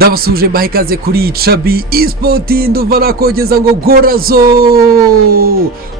ndabasuje mbahe ikaze kuri Chabi Esport nduva nakogeza ngo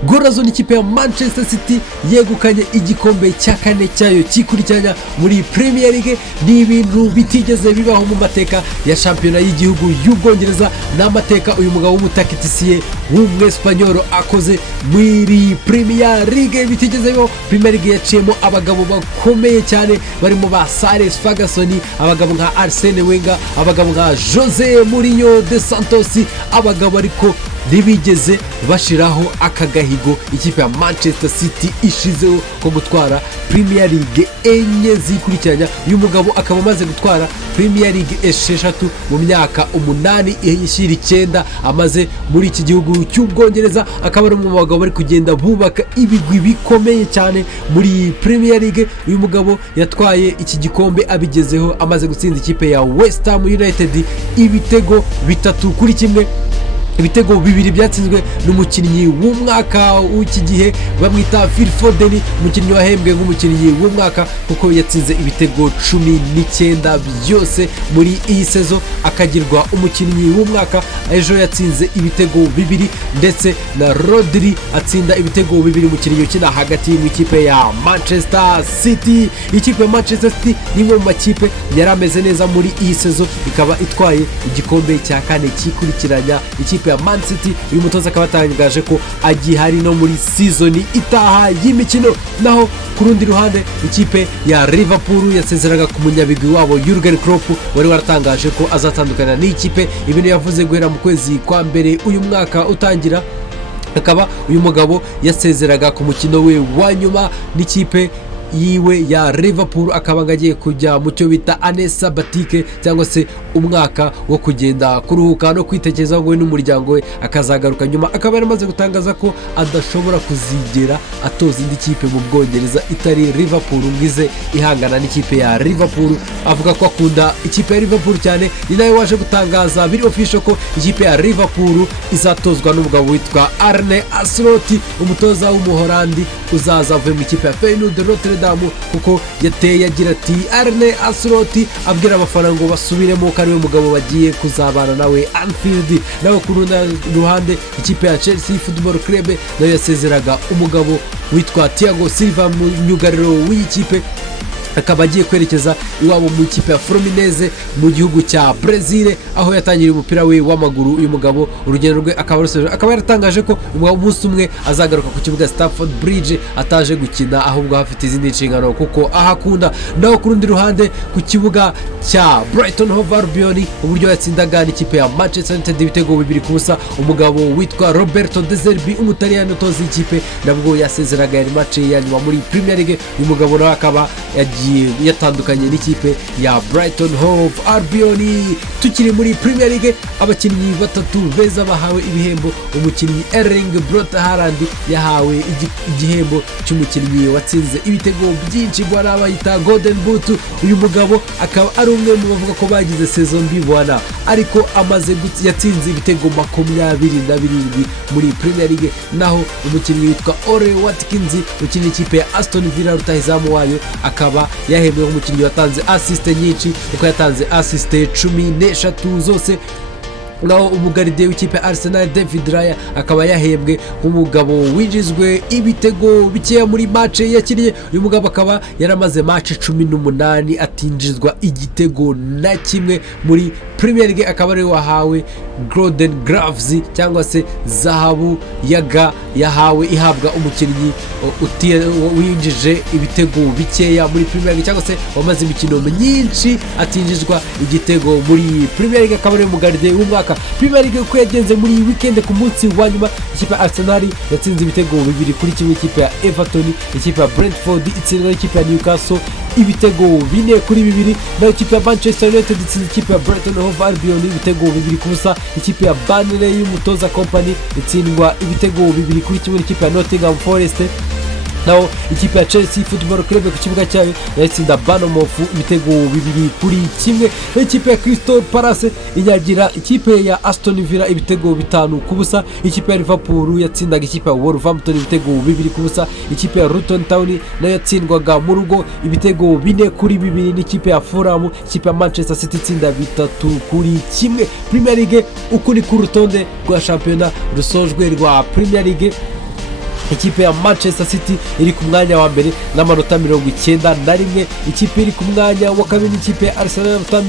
Gorazo ni ikipe ya Manchester City yegukanye igikombe cya kane cyayo kikurikiranya muri Premier League. Ni ibintu bitigeze bibaho mu mateka ya shampiyona y'igihugu y'Ubwongereza. N'amateka uyu mugabo w'umutakitisiye w'umwespanyol Akoze muri Premier League bitigeze bibaho. Premier League yaciyemo abagabo bakomeye cyane barimo ba Sir Ferguson, abagabo nka Arsene Wenger, abagabo nka Jose Mourinho de Santos, abagabo ariko ntibigeze bashiraho akagahigo ikipe ya Manchester City ishizeho ko gutwara Premier League enye zikurikiranya. Uyu mugabo akaba amaze gutwara Premier League esheshatu mu myaka 8 ishira 9 amaze muri iki gihugu cy'Ubwongereza. Akaba ari mu bagabo bari kugenda bubaka ibigwi bikomeye cyane muri Premier League. Uyu mugabo yatwaye iki gikombe abigezeho amaze gutsinda ikipe ya West Ham United ibitego 3-1. Ibitego 2 byatsinzwe n'umukinnyi w'umwaka w'iki gihe bamwita Phil Foden, umukinnyi wahembwe nk'umukinnyi w'umwaka kuko yatsinze ibitego 19 byose muri iyi sezo, akagirwa umukinnyi w'umwaka. Ejo yatsinze ibitego 2 ndetse na Rodri atsinda ibitego 2, umukinnyi ukina hagati mu ikipe ya Manchester City. Ikipe ya Manchester City ni mu makipe yarameze neza muri iyi sezo, ikaba itwaye igikombe cya kane kikurikiranya. Ikipe ya Man City uyu mutoza akaba atangaje ko agihari no muri season itaha y'imikino. Naho ku rundi ruhande ikipe ya Liverpool yasezeraga ku munyabigwi wabo Jurgen Klop wari waratangaje ko azatandukana n'ikipe. Ibintu yavuze guhera mu kwezi kwa mbere uyu mwaka utangira. Akaba uyu mugabo yasezeraga ku mukino we wa nyuma n'ikipe yiwe ya Liverpool, akaba ngagiye kujya mu cyo bita année sabbatique cyangwa se umwaka wo kugenda kuruhuka no kwitekerezaho ngo n'umuryango we akazagaruka nyuma. Akaba yaramaze gutangaza ko adashobora kuzigera atoza indi kipe mu Bwongereza itari Liverpool ngize ihangana n'ikipe ya Liverpool. Avuga ko akunda ikipe ya Liverpool cyane, ni nawe waje gutangaza biri official ko ikipe ya Liverpool izatozwa n'umugabo witwa Arne Slot, umutoza w'umuholandi uzaza avuye mu ikipe ya Feyenoord Rotterdam, kuko yateye agira ati Arne Slot abwira abafana ngo basubiremo ko ari we mugabo bagiye kuzabana nawe Anfield. Nawe ku ruhande ikipe ya Chelsea Football Club nayo yasezeraga umugabo witwa Thiago Silva mu myugariro w'ikipe, akaba agiye kwerekeza iwabo mu ikipe ya Fluminense mu gihugu cya Brazil, aho yatangiriye umupira we w'amaguru. Uyu mugabo urugendo rwe akaba yaratangaje ko umunsi umwe azagaruka ku kibuga Stamford Bridge ataje gukina, ahubwo hafite izindi nshingano kuko ahakunda. Naho ku rundi ruhande ku kibuga cya Brighton Hove Albion uburyo yatsindaga n'ikipe ya Manchester United ibitego 2-0, umugabo witwa Roberto De Zerbi umutaliyani utoza ikipe nabwo yasezeraga yari match ya nyuma muri Premier League. Uyu mugabo nawe akaba yatandukanye n'ikipe ya Brighton Hove Albion. Tukiri muri Premier League, abakinnyi batatu beza bahawe ibihembo. Umukinnyi Erling Brot Haaland yahawe igihembo cy'umukinnyi watsinze ibitego byinshi bwana bayita Golden Boot. Uyu mugabo akaba ari umwe mu bavuga ko bagize saison mbi bwana, ariko amaze yatsinze ibitego 27 muri Premier League. Naho umukinnyi witwa Ole Watkins ukina ikipe ya Aston Villa rutahizamu wayo akaba yahembwe nk'umukinnyi watanze assist nyinshi, kuko yatanze assist 13 zose. Naho umugaride w'ikipe Arsenal David Raya akaba yahembwe nk'umugabo winjizwe ibitego bikeya muri match yakiriye. Uyu mugabo akaba yaramaze match 18 atinjizwa igitego na kimwe muri Premier League. Akaba ari wahawe Golden Gloves cyangwa se zahabu yaga yahawe ihabwa umukinnyi winjije ibitego bikeya muri Premier League cyangwa se wamaze imikino myinshi atinjizwa igitego muri Premier League. Akaba ari umugaride w'umwaka. Premier League uko yagenze muri weekend ku munsi wa nyuma, ikipe ya Arsenal yatsinze ibitego 2-0 ikipe ya Everton, ikipe ya Brentford itsinda ikipe ya Newcastle ibitego 4-2, naho ikipe ya Manchester United itsinda ikipe ya Brighton Hove Albion ibitego 2-0. Ikipe ya Burnley y'umutoza Company itsindwa ibitego 2-1 ikipe ya Nottingham Forest. naho ikipe ya Chelsea Football Club ku kibuga cyayo yatsinda Bournemouth ibitego 2-1. Ikipe ya Crystal Palace inyagira ikipe ya Aston Villa ibitego 5-0. Ikipe ya Liverpool yatsindaga ikipe ya Wolverhampton ibitego 2-0. Ikipe ya Luton Town nayo yatsindwaga mu rugo ibitego 4-2 n'ikipe ya Fulham. Ikipe ya Manchester City itsinda 3-1. Premier League ukuri ku rutonde rwa shampiyona rusojwe rwa Premier League, ikipe ya Manchester City iri ku mwanya wa mbere n'amanota 91. Ikipe iri ku mwanya wa kabiri ikipe ya Arsenal n'amanota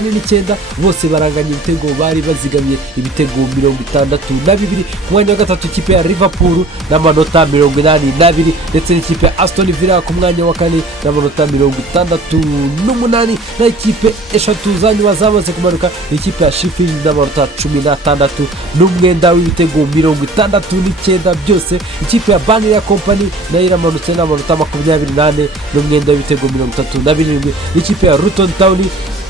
89. Bose baranganya ibitego, bari bazigamye ibitego 62. Ku mwanya wa gatatu ikipe ya Liverpool n'amanota 82, ndetse n'ikipe ya Aston Villa ku mwanya wa kane n'amanota 68. na ikipe eshatu zanyuma zamaze kumanuka ikipe ya Sheffield n'amanota 16 n'umwenda w'ibitego 69 byose. Ikipe ya Burnley Company nayo iramanutse n'amanota 28 n'umwenda w'ibitego 37. Ikipe ya Luton Town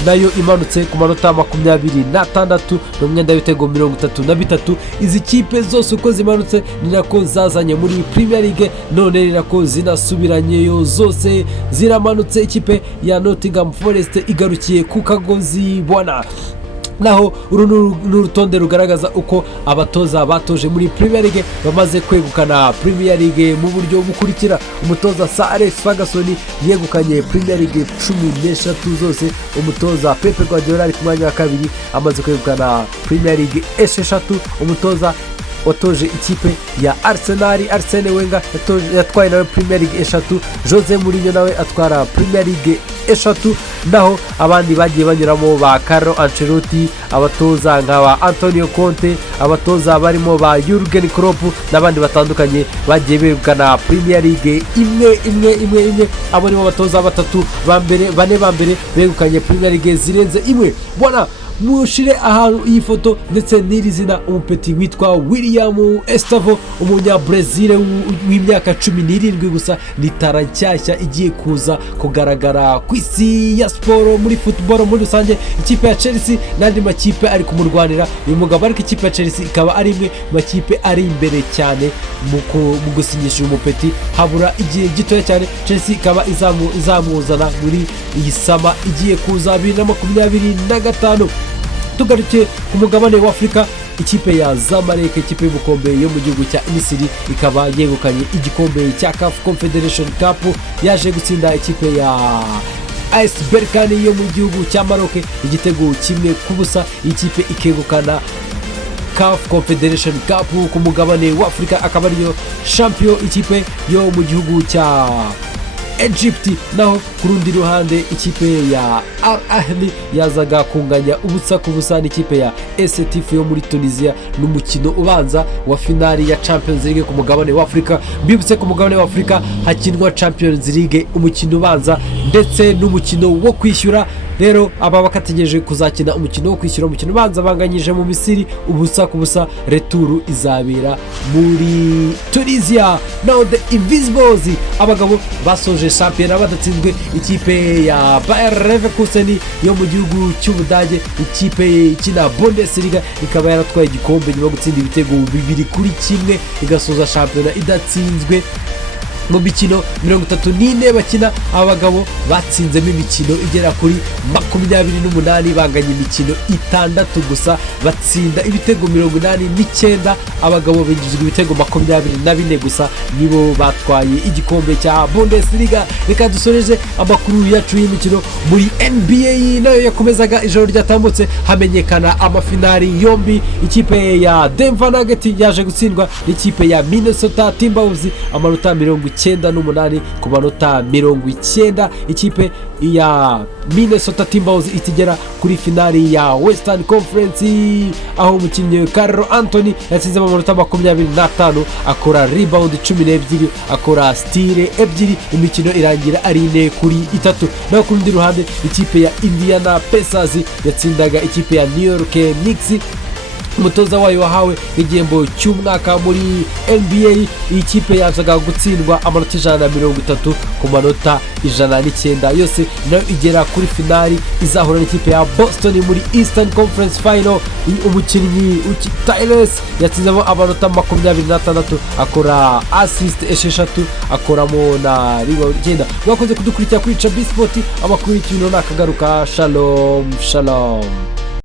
nayo imanutse ku manota 26 n'umwenda w'ibitego 33. Izi kipe zose uko zimanutse ni nako zazanye muri Premier League, none ni nako zinasubiranyeyo, zose ziramanutse. Ikipe ya Nottingham Forest igarukiye ku kagozi bwana. Naho uru n'urutonde rugaragaza uko abatoza batoje muri Premier League bamaze kwegukana Premier League mu buryo bukurikira. Umutoza Sir Alex Ferguson yegukanye Premier League 13 zose. Umutoza Pep Guardiola ari ku mwanya wa kabiri amaze kwegukana Premier League 6. Umutoza watoje ikipe ya Arsene Wenger yatwaye nawe Premier League 3. Jose Mourinho nawe atwara Premier League 3. Naho abandi bagiye banyuramo ba Carlo Ancelotti, abatoza nk'aba Antonio Conte, abatoza barimo ba Jurgen Klop n'abandi batandukanye bagiye begukana Premier League imwe. Abo nibo batoza batatu bane ba mbere begukanye Premier League zirenze imwe bwana. Mushire ahantu iyi foto ndetse n'iri zina umupeti witwa William Estavo, umunya Brazil w'imyaka 17 gusa, ni tara nshyashya igiye kuza kugaragara ku isi ya siporo muri football muri rusange. Ikipe ya Chelsea n'andi makipe ari kumurwanira uyu mugabo, ariko ikipe ya Chelsea ikaba ari imwe makipe ari imbere cyane mu gusinyisha umupeti. Habura igihe gitoya cyane Chelsea ikaba izamuzana muri iyi sama igiye kuza 2025. Tugaruke ku mugabane wa Afrika, ikipe ya Zamalek, ikipe y'ubukombe yo mu gihugu cya Misiri, ikaba yegukanye igikombe cya CAF Confederation Cup. Yaje gutsinda ikipe ya AS Berkane yo mu gihugu cya Maroc igitego 1-0. Ikipe ikegukana CAF Confederation Cup ku mugabane wa Afrika, akaba ariyo champion ikipe yo mu gihugu cya Egypt. Naho ku rundi ruhande ikipe ya Al Ahly yazaga kunganya ubusa ku busa n'ikipe ya STF yo muri Tunisia n'umukino ubanza wa finali ya Champions League ku mugabane wa Afrika. Mbibutse ku mugabane wa Afrika hakinwa Champions League umukino ubanza ndetse n'umukino wo kwishyura. Rero aba bakategereje kuzakina umukino wo kwishyura. Umukino ubanza banganyije mu Misiri ubusa ku busa, returu izabera muri Tunisia. Now the Invisibles abagabo basoje shampiyona badatsinzwe ikipe ya Bayer Leverkusen yo mu gihugu cy'Ubudage. Ikipe ikina Bundesliga ikaba yaratwaye igikombe nyuma gutsinda ibitego 2-1 igasoza shampiyona idatsinzwe. Mu mikino 34 bakina, abagabo batsinzemo imikino igera kuri 28, banganya imikino 6 gusa, batsinda ibitego 89. Abagabo binjizwa ibitego 24 gusa, nibo batwaye igikombe cya Bundesliga. Reka dusoreje amakuru yacu y'imikino muri NBA nayo yakomezaga ijoro ryatambutse. Hamenyekana amafinali yombi. Ikipe ya Denver Nuggets yaje gutsindwa n'ikipe ya Minnesota Timberwolves amanota 98 ku manota 90. Ikipe ya Minnesota Timberwolves itigera kuri finali ya Western Conference, aho umukinnyi Carl Anthony yatsinze amanota 25, akora rebound 12, akora steal 2. Imikino irangira ari 4-3. Naho ku rundi ruhande ikipe ya Indiana Pacers yatsindaga ikipe ya New York Knicks umutoza wayo wahawe igihembo cy'umwaka muri NBA. iyi kipe yazaga gutsindwa amanota 130 ku manota 109 yose, nayo igera kuri finali izahura n'ikipe ya Boston muri Eastern Conference Final. umukinnyi Tyrese yatsinzemo amanota 26, akora assist 6, akoramo na rebound 9. mwakoze kudukurikira kuri Chabi Sport, amakuru y'ikino nakagaruka. Shalom shalom.